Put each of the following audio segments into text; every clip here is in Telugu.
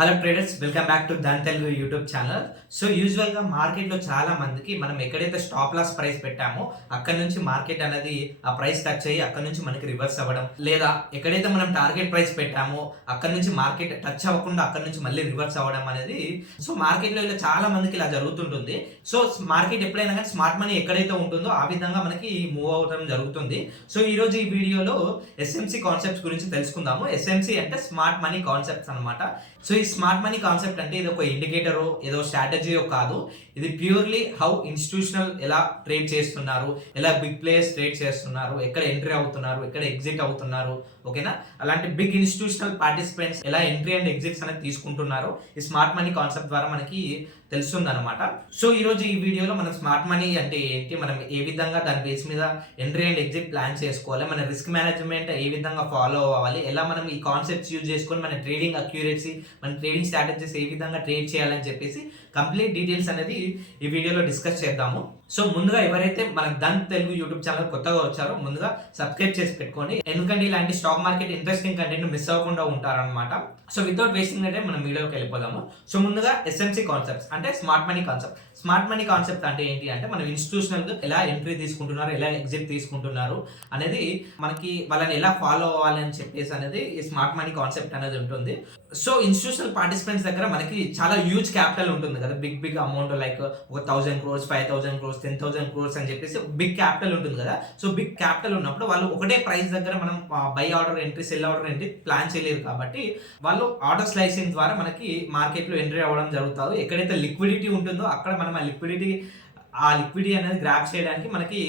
Hello traders, welcome back to Dhan Telugu YouTube channel. So యూజువల్గా మార్కెట్లో చాలా మందికి మనం ఎక్కడైతే స్టాప్ లాస్ ప్రైస్ పెట్టామో అక్కడ నుంచి మార్కెట్ అనేది ఆ ప్రైస్ టచ్ అయ్యి అక్కడ నుంచి మనకి రివర్స్ అవ్వడం, లేదా ఎక్కడైతే మనం టార్గెట్ ప్రైస్ పెట్టామో అక్కడ నుంచి మార్కెట్ టచ్ అవ్వకుండా అక్కడ నుంచి మళ్ళీ రివర్స్ అవ్వడం అనేది సో మార్కెట్లో ఇలా చాలా మందికి ఇలా జరుగుతుంటుంది. సో మార్కెట్ ఎప్పుడైనా కానీ స్మార్ట్ మనీ ఎక్కడైతే ఉంటుందో ఆ విధంగా మనకి మూవ్ అవడం జరుగుతుంది. సో ఈరోజు ఈ వీడియోలో ఎస్ఎంసి కాన్సెప్ట్స్ గురించి తెలుసుకుందాము. ఎస్ఎంసి అంటే స్మార్ట్ మనీ కాన్సెప్ట్స్ అనమాట. సో ఈ స్మార్ట్ మనీ కాన్సెప్ట్ అంటే ఇది ఒక ఇండికేటరో ఏదో స్ట్రాటజీయో కాదు. ఇది ప్యూర్లీ హౌ ఇన్స్టిట్యూషనల్ ఎలా ట్రేడ్ చేస్తున్నారు, ఎలా బిగ్ ప్లేయర్స్ ట్రేడ్ చేస్తున్నారు, ఎక్కడ ఎంట్రీ అవుతున్నారు, ఎక్కడ ఎగ్జిట్ అవుతున్నారు, ఓకేనా. అలాంటి బిగ్ ఇన్స్టిట్యూషనల్ పార్టిసిపెంట్స్ ఎలా ఎంట్రీ అండ్ ఎగ్జిట్స్ అనేది తీసుకుంటున్నారు ఈ స్మార్ట్ మనీ కాన్సెప్ట్ ద్వారా మనకి తెలుస్తుంది అనమాట. సో ఈరోజు ఈ వీడియోలో మనం స్మార్ట్ మనీ అంటే ఏంటి, మనం ఏ విధంగా దాని బేస్ మీద ఎంట్రీ అండ్ ఎగ్జిట్ ప్లాన్ చేసుకోవాలి, మన రిస్క్ మేనేజ్మెంట్ ఏ విధంగా ఫాలో అవ్వాలి, ఎలా మనం ఈ కాన్సెప్ట్స్ యూజ్ చేసుకొని మన ట్రేడింగ్ అక్యూరేసీ, మన ట్రేడింగ్ స్ట్రాటజీస్ ఏ విధంగా ట్రేడ్ చేయాలని చెప్పేసి కంప్లీట్ డీటెయిల్స్ అనేది ఈ వీడియోలో డిస్కస్ చేద్దాము. సో ముందుగా ఎవరైతే మన ధన్ తెలుగు యూట్యూబ్ ఛానల్ కొత్తగా వచ్చారో ముందుగా సబ్స్క్రైబ్ చేసి పెట్టుకోండి, ఎందుకంటే ఇలాంటి stock market interesting content miss అవ్వకుండా ఉంటారనమాట. సో వితౌట్ వేస్టింగ్ అంటే మనం వీడియోకి వెళ్ళిపోదాము. సో ముందుగా ఎస్ఎంసి కాన్సెప్ట్స్ అంటే smart money concept. Smart money concept అంటే ఏంటి అంటే మనం ఇన్స్టిట్యూషనల్ ఎలా ఎంట్రీ తీసుకుంటున్నారు, ఎలా ఎగ్జిట్ తీసుకుంటున్నారు అనేది మనకి వాళ్ళని ఎలా ఫాలో అవ్వాలి అని చెప్పేసి అనేది ఈ స్మార్ట్ మనీ కాన్సెప్ట్ అనేది ఉంటుంది. సో ఇన్స్టిట్యూషనల్ పార్టిసిపెంట్స్ దగ్గర మనకి చాలా హ్యూజ్ క్యాపిటల్ ఉంటుంది కదా, బిగ్ అమౌంట్ లైక్ ఒక 1000 crores, 5000 crores, 10,000 crores అని చెప్పేసి బిగ్ క్యాపిటల్ ఉంటుంది కదా. సో బిగ్ క్యాపిటల్ ఉన్నప్పుడు వాళ్ళు ఒకటే ప్రైస్ దగ్గర మనం by order entry, cell order entry plan చేయలేరు. కాబట్టి వాళ్ళు ఆర్డర్ స్లైసింగ్ ద్వారా మనకి మార్కెట్లో ఎంట్రీ అవ్వడం జరుగుతుంది. ఎక్కడైతే లిక్విడిటీ ఉంటుందో అక్కడ మనం ఆ లిక్విడిటీ అనేది గ్రాప్ చేయడానికి మనకి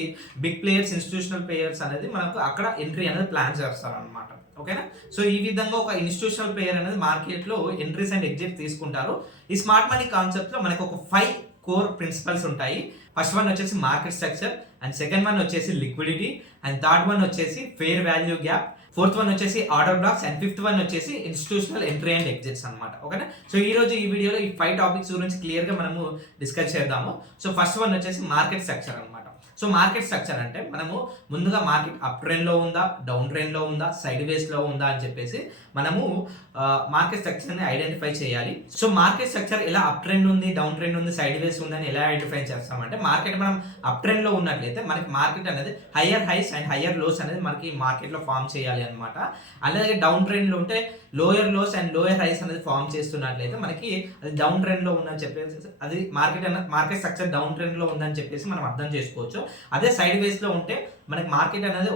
బిగ్ ప్లేయర్స్, ఇన్స్టిట్యూషనల్ ప్లేయర్స్ అనేది మనకు అక్కడ ఎంట్రీ అనేది ప్లాన్ చేస్తారు అనమాట, ఓకేనా. సో ఈ విధంగా ఒక ఇన్స్టిట్యూషనల్ ప్లేయర్ అనేది మార్కెట్లో ఎంట్రీస్ అండ్ ఎగ్జిట్ తీసుకుంటారు. ఈ స్మార్ట్ మనీ కాన్సెప్ట్లో మనకు ఒక 5 కోర్ ప్రిన్సిపల్స్ ఉంటాయి. ఫస్ట్ వన్ వచ్చేసి market structure, and second one వచ్చేసి లిక్విడిటీ, అండ్ థర్డ్ వన్ వచ్చేసి fair value gap, fourth one వచ్చేసి order blocks, and fifth one వచ్చేసి ఇన్స్టిట్యూషనల్ ఎంట్రీ అండ్ ఎగ్జిట్స్ అనమాట, ఓకేనా. సో ఈ రోజు ఈ వీడియోలో ఈ 5 టాపిక్స్ గురించి క్లియర్గా మనము డిస్కస్ చేద్దాము. సో ఫస్ట్ వన్ వచ్చేసి మార్కెట్ స్ట్రక్చర్ అనమాట. సో మార్కెట్ స్ట్రక్చర్ అంటే మనము ముందుగా మార్కెట్ అప్ ట్రెండ్లో ఉందా, డౌన్ ట్రెండ్లో ఉందా, సైడ్ వేస్లో ఉందా అని చెప్పేసి మనము మార్కెట్ స్ట్రక్చర్ని ఐడెంటిఫై చేయాలి. సో మార్కెట్ స్ట్రక్చర్ ఎలా అప్ ట్రెండ్ ఉంది, డౌన్ ట్రెండ్ ఉంది, సైడ్ వేస్ ఉంది అని ఎలా ఐడెంటిఫై చేస్తామంటే మార్కెట్ మనం అప్ ట్రెండ్లో ఉన్నట్లయితే మనకి మార్కెట్ అనేది higher highs and higher lows అనేది మనకి మార్కెట్లో ఫామ్ చేయాలి అనమాట. అలాగే డౌన్ ట్రెండ్లో ఉంటే lower lows and lower highs అనేది ఫామ్ చేస్తున్నట్లయితే మనకి అది డౌన్ ట్రెండ్లో ఉందని చెప్పేసి అది మార్కెట్ స్ట్రక్చర్ డౌన్ ట్రెండ్లో ఉందని చెప్పేసి మనం అర్థం చేసుకోవచ్చు. అదే సైడ్ వేస్లో ఉంటే మనకి మార్కెట్ అనేది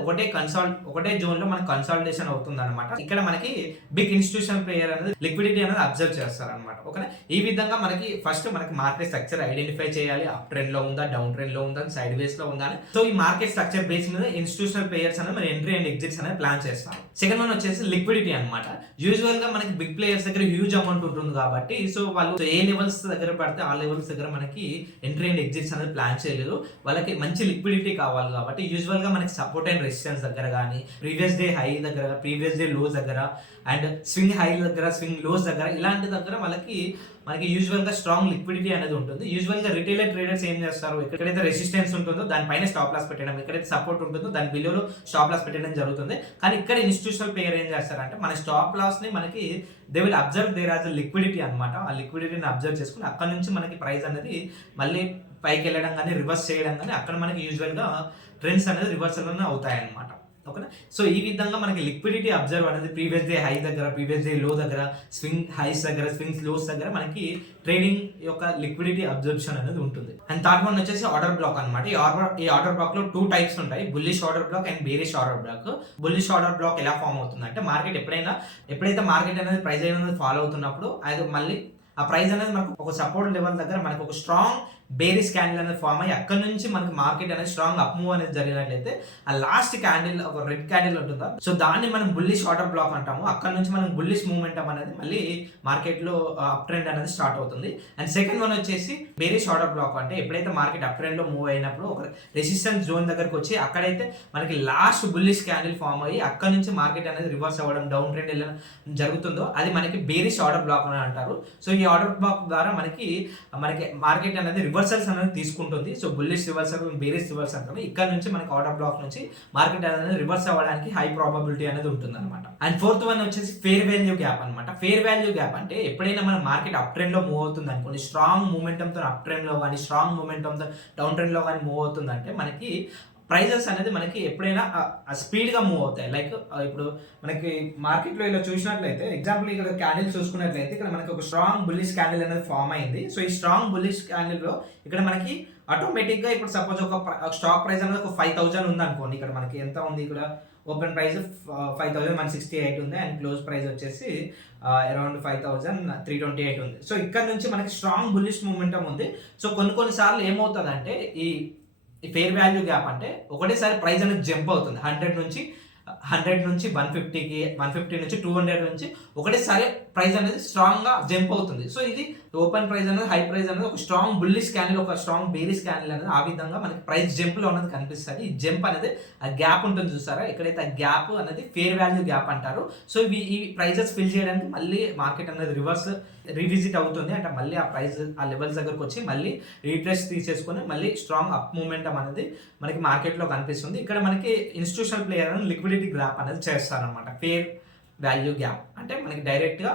ఒకటే జోన్లో మనకి కన్సాలిడేషన్ అవుతుంది అనమాట. ఇక్కడ మనకి బిగ్ ఇన్స్టిట్యూషన్ ప్లేయర్ అనేది లిక్విడిటీ అనేది అబ్జర్వ్ చేస్తారు అనమాట, ఓకేనా. ఈ విధంగా మనకి ఫస్ట్ మనకి మార్కెట్ స్ట్రక్చర్ ఐడెంటిఫై చేయాలి, అప్ ట్రెండ్ లో ఉందా, డౌన్ ట్రెండ్ లో ఉందా, సైడ్ వేస్ లో ఉందా అని. సో ఈ మార్కెట్ స్ట్రక్చర్ బేస్ మీద ఇన్స్టిట్యూషనల్ ప్లేయర్స్ అనేది మన ఎంట్రీ అండ్ ఎగ్జిట్స్ అనేది ప్లాన్ చేస్తాం. సెకండ్ వన్ వచ్చేసి లిక్విడిటీ అనమాట. యూజువల్ గా మనకి బిగ్ ప్లేయర్స్ దగ్గర హ్యూజ్ అమౌంట్ ఉంటుంది కాబట్టి సో వాళ్ళు ఏ లెవెల్స్ దగ్గర పడితే ఆ లెవెల్స్ దగ్గర మనకి ఎంట్రీ అండ్ ఎగ్జిట్స్ అనేది ప్లాన్ చేయలేదు. వాళ్ళకి మంచి లిక్విడిటీ కావాలి కాబట్టి యూజువల్ గా మనకి సపోర్ట్ అండ్ రెసిస్టెన్స్ దగ్గర కానీ, ప్రీవియస్ డే హై దగ్గర, ప్రీవియస్ డే లోస్ దగ్గర, అండ్ స్వింగ్ హై దగ్గర, స్వింగ్ లోస్ దగ్గర, ఇలాంటి దగ్గర మనకి యూజువల్ గా స్ట్రాంగ్ లిక్విడిటీ అనేది ఉంటుంది. యూజువల్ గా రిటైలర్ ట్రేడర్స్ ఏం చేస్తారు, ఎక్కడైతే రెసిస్టెన్స్ ఉంటుందో దానిపైన స్టాప్ లాస్ పెట్టడం, ఎక్కడైతే సపోర్ట్ ఉంటుందో దాని బిలోలో స్టాప్ లాస్ పెట్టడం జరుగుతుంది. కానీ ఇక్కడ ఇన్స్టిట్యూషనల్ ప్లేయర్ ఏం చేస్తారంటే మన స్టాప్ లాస్ ని మనకి they will observe there as liquidity అనమాట. ఆ లిక్విడిటీని అబ్జర్వ్ చేసుకుని అక్కడ నుంచి మనకి ప్రైస్ అనేది మళ్ళీ పైకి వెళ్ళడం కానీ, రివర్స్ చేయడం కానీ అక్కడ మనకి యూజువల్ గా ట్రెండ్స్ అనేది రివర్సల్లోనే అవుతాయి అనమాట, ఓకేనా. సో ఈ విధంగా మనకి లిక్విడిటీ అబ్జర్వ్ అనేది ప్రీవియస్ డే హై దగ్గర, ప్రీవియస్ డే లో దగ్గర, స్వింగ్ హైస్ దగ్గర, స్వింగ్ లోస్ దగ్గర మనకి ట్రేడింగ్ యొక్క లిక్విడిటీ అబ్జర్ప్షన్ అనేది ఉంటుంది. అండ్ థర్డ్ వన్ వచ్చేసి ఆర్డర్ బ్లాక్ అనమాట. ఈ ఆర్డర్ బ్లాక్ లో 2 టైప్స్ ఉంటాయి, bullish order black and bearish order black. Bullish order black ఎలా ఫామ్ అవుతుంది అంటే మార్కెట్ ఎప్పుడైతే మార్కెట్ అనేది ప్రైస్ అనేది ఫాలో అవుతున్నప్పుడు అది మళ్ళీ ఆ ప్రైస్ అనేది మనకు ఒక సపోర్ట్ లెవెల్ దగ్గర మనకు ఒక స్ట్రాంగ్ బేరిష్ క్యాండిల్ అనేది ఫామ్ అయ్యి అక్కడ నుంచి మనకి మార్కెట్ అనేది స్ట్రాంగ్ అప్ మూవ్ అనేది జరిగినట్లయితే ఆ లాస్ట్ క్యాండిల్ ఒక రెడ్ క్యాండిల్ ఉంటుందా, సో దాన్ని మనం బుల్లిష్ ఆర్డర్ బ్లాక్ అంటాము. అక్కడ నుంచి మనం బుల్లిష్ మూవ్మెంటం అనేది మళ్ళీ మార్కెట్ లో అప్ ట్రెండ్ అనేది స్టార్ట్ అవుతుంది. అండ్ సెకండ్ వన్ వచ్చేసి బేరిష్ ఆర్డర్ బ్లాక్ అంటే ఎప్పుడైతే మార్కెట్ అప్ ట్రెండ్ లో మూవ్ అయినప్పుడు ఒక రెసిస్టెన్స్ జోన్ దగ్గరకు వచ్చి అక్కడైతే మనకి లాస్ట్ బుల్లిష్ క్యాండిల్ ఫామ్ అయ్యి అక్కడ నుంచి మార్కెట్ అనేది రివర్స్ అవ్వడం, డౌన్ ట్రెండ్ వెళ్ళడం జరుగుతుందో అది మనకి బేరిష్ ఆర్డర్ బ్లాక్ అని అంటారు. సో ఈ ఆర్డర్ బ్లాక్ ద్వారా మనకి మార్కెట్ అనేది రివర్సల్స్ అనేది తీసుకుంటుంది. So bullish reversal, bearish reversal అంటారు. ఇక్కడ నుంచి మనకి ఆర్డర్ బ్లాక్ నుంచి మార్కెట్ అనేది రివర్స్ అవ్వడానికి హై ప్రాబబిలిటీ అనేది ఉంటుంది అనమాట. అండ్ ఫోర్త్ వన్ వచ్చేసి ఫేర్ వాల్యూ గ్యాప్ అనమాట. ఫేర్ వాల్యూ గ్యాప్ అంటే ఎప్పుడైనా మన మార్కెట్ అప్ ట్రెండ్ లో మూవ్ అవుతుంది అనుకోండి, స్ట్రాంగ్ మూమెంటమ్ తో అప్ ట్రెండ్ లో కానీ స్ట్రాంగ్ మూమెంటమ్ తో డౌన్ ట్రెండ్ లో కానీ మూవ్ అవుతుందంటే మనకి ప్రైజెస్ అనేది మనకి ఎప్పుడైనా స్పీడ్గా మూవ్ అవుతాయి. లైక్ ఇప్పుడు మనకి మార్కెట్లో ఇలా చూసినట్లయితే ఎగ్జాంపుల్ ఇక్కడ క్యాండిల్ చూసుకున్నట్లయితే ఇక్కడ మనకి ఒక స్ట్రాంగ్ బుల్లిష్ క్యాండిల్ అనేది ఫామ్ అయింది. సో ఈ స్ట్రాంగ్ బుల్లిష్ క్యాండిల్లో ఇక్కడ మనకి ఆటోమేటిక్గా ఇప్పుడు సపోజ్ ఒక స్టాక్ ప్రైస్ అనేది ఒక 5,000 ఉంది అనుకోండి. ఇక్కడ మనకి ఎంత ఉంది, ఇక్కడ ఓపెన్ ప్రైస్ 5,168 ఉంది అండ్ క్లోజ్ ప్రైస్ వచ్చేసి అరౌండ్ 5,328 ఉంది. సో ఇక్కడ నుంచి మనకి స్ట్రాంగ్ బుల్లిష్ మూమెంటం ఉంది. సో కొన్నిసార్లు ఏమవుతుందంటే ఈ ఫేర్ వాల్యూ గ్యాప్ అంటే ఒకటేసారి ప్రైస్ అనేది జంప్ అవుతుంది. 100 నుంచి 150కి, 150 నుంచి 200 నుంచి ఒకటేసారి ప్రైస్ అనేది స్ట్రాంగ్గా జంప్ అవుతుంది. సో ఇది ఓపెన్ ప్రైస్ అనేది, హై ప్రైస్ అనేది ఒక స్ట్రాంగ్ బుల్లిష్ క్యాండిల్, ఒక స్ట్రాంగ్ బేరిష్ క్యాండిల్ అనేది ఆ విధంగా మనకి ప్రైస్ జంప్లో అనేది కనిపిస్తుంది. ఈ జంప్ అనేది ఆ గ్యాప్ ఉంటుంది చూసారా, ఎక్కడైతే ఆ గ్యాప్ అనేది ఫేర్ వాల్యూ గ్యాప్ అంటారు. సో ఈ ప్రైజెస్ ఫిల్ చేయడానికి మళ్ళీ మార్కెట్ అనేది రివిజిట్ అవుతుంది. అంటే మళ్ళీ ఆ ప్రైస్ ఆ లెవెల్స్ దగ్గరకు వచ్చి మళ్ళీ రీట్రేస్ తీసేసుకొని మళ్ళీ స్ట్రాంగ్ అప్ మూమెంటం అనేది మనకి మార్కెట్లో కనిపిస్తుంది. ఇక్కడ మనకి ఇన్స్టిట్యూషనల్ ప్లేయర్ అని లిక్విడిటీ గ్యాప్ అనేది చేస్తారనమాట. ఫేర్ వాల్యూ గ్యాప్ అంటే మనకి డైరెక్ట్గా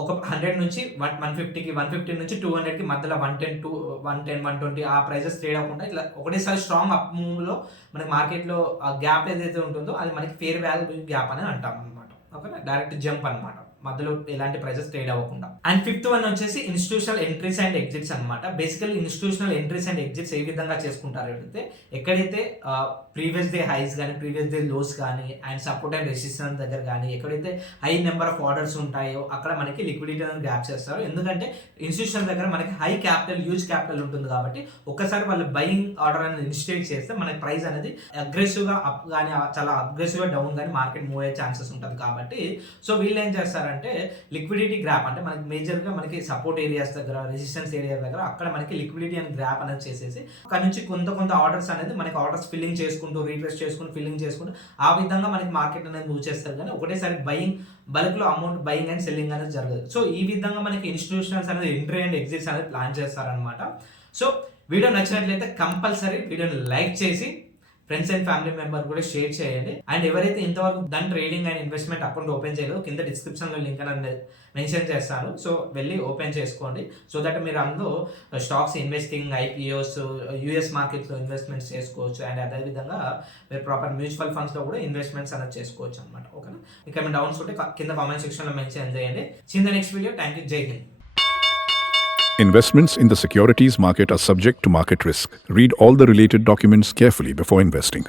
ఒక 100 నుంచి 150కి, 150 నుంచి 200కి మధ్యలో 110, 120 ఆ ప్రైజెస్ ట్రేడ్ అవ్వకుండా ఇట్లా ఒకటేసారి స్ట్రాంగ్ అప్ మూవ్లో మనకి మార్కెట్లో ఆ గ్యాప్ ఏదైతే ఉంటుందో అది మనకి ఫేర్ వాల్యూ గ్యాప్ అని అంటాం అనమాట. ఓకేనా, డైరెక్ట్ జంప్ అనమాట, మధ్యలో ఎలాంటి ప్రైజెస్ ట్రేడ్ అవ్వకుండా. అండ్ ఫిఫ్త్ వన్ వచ్చేసి ఇన్స్టిట్యూషనల్ ఎంట్రీస్ అండ్ ఎగ్జిట్స్ అనమాట. Basically institutional entries and exits ఏ విధంగా చేసుకుంటారు అంటే ఎక్కడైతే ప్రీవియస్ డే హైస్ కానీ ప్రీవియస్ డే లోస్ కానీ అండ్ సపోర్ట్ అండ్ రెసిస్టెన్స్ దగ్గర కానీ ఎక్కడైతే హై నెంబర్ ఆఫ్ ఆర్డర్స్ ఉంటాయో అక్కడ మనకి లిక్విడిటీ అనేది గ్యాప్ చేస్తారు. ఎందుకంటే ఇన్స్టిట్యూషన్ దగ్గర మనకి హై క్యాపిటల్, హ్యూజ్ క్యాపిటల్ ఉంటుంది కాబట్టి ఒక్కసారి వాళ్ళు బయింగ్ ఆర్డర్ అనేది ఇనిషియేట్ చేస్తే మనకి ప్రైస్ అనేది అగ్రెసివ్గా అప్ కానీ చాలా అగ్రెసివ్గా డౌన్ కానీ మార్కెట్ మూవ్ అయ్యే ఛాన్సెస్ ఉంటుంది. కాబట్టి సో వీళ్ళు ఏం చేస్తారంటే లిక్విడిటీ గ్రాప్ అంటే మనకి మేజర్గా మనకి సపోర్ట్ ఏరియాస్ దగ్గర, రెసిస్టెన్స్ ఏరియా దగ్గర అక్కడ మనకి లిక్విడిటీ అని గ్రాప్ అనేది చేసేసి అక్కడ నుంచి కొంత ఆర్డర్స్ అనేది మనకి ఆర్డర్స్ ఫిల్లింగ్ చేసుకుంటూ, రీట్రేస్ చేసుకుంటూ, ఫిల్లింగ్ చేసుకుంటూ ఆ విధంగా మనకి మార్కెట్ అనేది మూవ్ చేస్తారు. కానీ ఒకటేసారి బయింగ్ బల్క్లో అమౌంట్ బయింగ్ అండ్ సెల్లింగ్ అనేది జరగదు. సో ఈ విధంగా మనకి ఇన్స్టిట్యూషనల్స్ అనేది ఎంట్రీ అండ్ ఎగ్జిట్స్ అనేది ప్లాన్ చేస్తారనమాట. సో వీడియో నచ్చినట్లయితే కంపల్సరీ వీడియోని లైక్ చేసి ఫ్రెండ్స్ అండ్ ఫ్యామిలీ మెంబర్ కూడా షేర్ చేయండి. అండ్ ఎవరైతే ఇంతవరకు దాని trading and investment account open చేయలేదు కింద డిస్క్రిప్షన్లో లింక్ అనేది మెన్షన్ చేస్తాను. సో వెళ్ళి ఓపెన్ చేసుకోండి. సో దట్ మీరు అందులో స్టాక్స్ ఇన్వెస్టింగ్, ఐపీఓస్, యూఎస్ మార్కెట్స్లో ఇన్వెస్ట్మెంట్స్ చేసుకోవచ్చు. అండ్ అదేవిధంగా మీరు ప్రాపర్ మ్యూచువల్ ఫండ్స్లో కూడా ఇన్వెస్ట్మెంట్స్ అనేది చేసుకోవచ్చు అనమాట. ఓకేనా, ఇంకా మీ డౌన్స్ ఉంటే కింద కామెంట్ సెక్షన్లో మెన్షన్ చేయండి. చిన్న నెక్స్ట్ వీడియో. Thank you. జై Hind. Investments in the securities market are subject to market risk. Read all the related documents carefully before investing.